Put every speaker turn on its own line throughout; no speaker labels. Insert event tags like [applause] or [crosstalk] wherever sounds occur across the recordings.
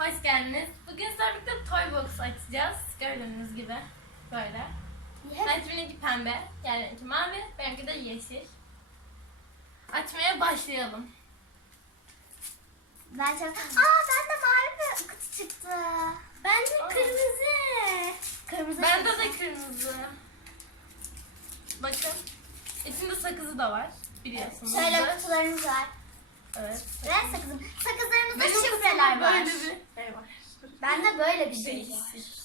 hoş geldiniz. Bugün sizlerle birlikte Toy Box açacağız. Gördüğünüz gibi. Böyle. Hacmi'ninki pembe, yerlerinki mavi, benimki de yeşil. Açmaya başlayalım.
Ben çok... Aa bende mavi bir kutu çıktı. Bende
Aa.
kırmızı. Kırmızı
Bende de kırmızı. Bakın. İçinde sakızı da var. Biliyorsunuz.
Şöyle kutularımız var.
Evet.
Ve sakızım. Sakızlarımızda
Benim
şifreler var.
böyle bir şey var.
Bende böyle bir şey var.
Değişik.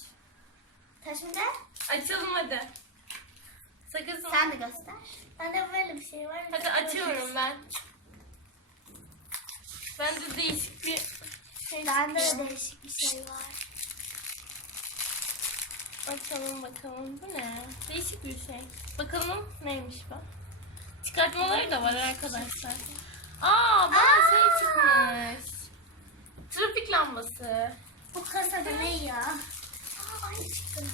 Taşımda
Açalım hadi. Sakızım.
sen de göster. Bende böyle bir şey var.
Hadi açıyorum ben. Bende değişik bir şey
Bende
çıktı.
de değişik bir şey var.
Açalım bakalım. Bu ne? Değişik bir şey. Bakalım neymiş bu? Çıkartmaları da var arkadaşlar. Aa bana
Aa!
şey çıkmış. Trafik lambası.
Bu kasada ne ya? Aa aynı çıktı.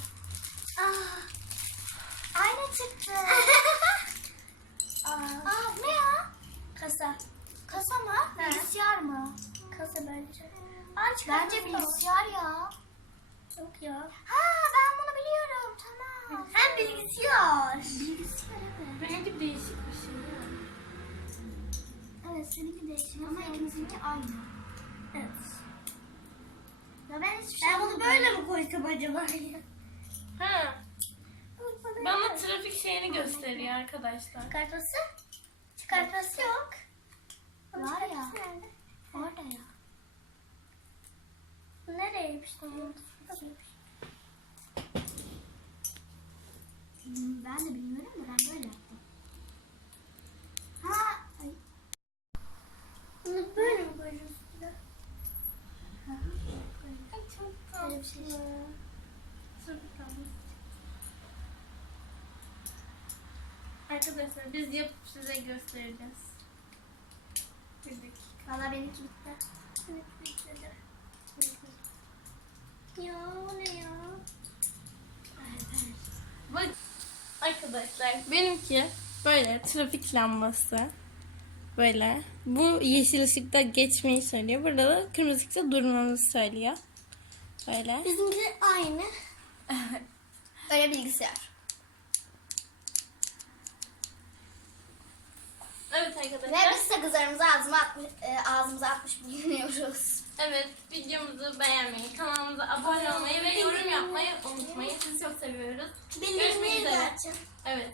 Aa aynı çıktı. [laughs] Aa, Aa ne ya? Kasa. Kasa mı? Bilgisayar mı? Kasa bence. Aa, bence bilgisayar ya. Yok ya. Ha ben bunu biliyorum tamam. Hem bilgisayar. Bilgisayar evet.
Benimki değişik bir şey. ya.
Seninki değişik ama ikimizinki aynı. Evet. Ya ben hiçbir şey Ben bunu böyle mi koysam acaba? [laughs]
Ha, bana trafik şeyini gösteriyor arkadaşlar.
Çıkartması? Çıkartması yok. Var ya. Orada ya. Nereymiş? Hmm, Ben de bilmiyorum da ben böyle yaptım. Ha! Ay. Bunu böyle mi koyacağız üstüne?
Ay, çok
Böyle bir şey.
Trafik lambası. Arkadaşlar biz yapıp size göstereceğiz. Bir dakika.
Valla benimki bitti. Evet bitti. Ya ne ya?
Bak arkadaşlar benimki böyle trafik lambası. Böyle. Bu yeşil ışıkta geçmeyi söylüyor. Burada da kırmızı ışıkta durmamızı söylüyor. Böyle.
Bizimki aynı. [laughs] Böyle bilgisayar.
Evet
Ve
arkadaşlar.
biz sakızlarımızı ağzıma atmış, e, ağzımıza atmış bulunuyoruz.
Evet videomuzu beğenmeyi, kanalımıza abone olmayı ve yorum yapmayı unutmayın. Sizi çok seviyoruz. Görüşmek üzere. Evet.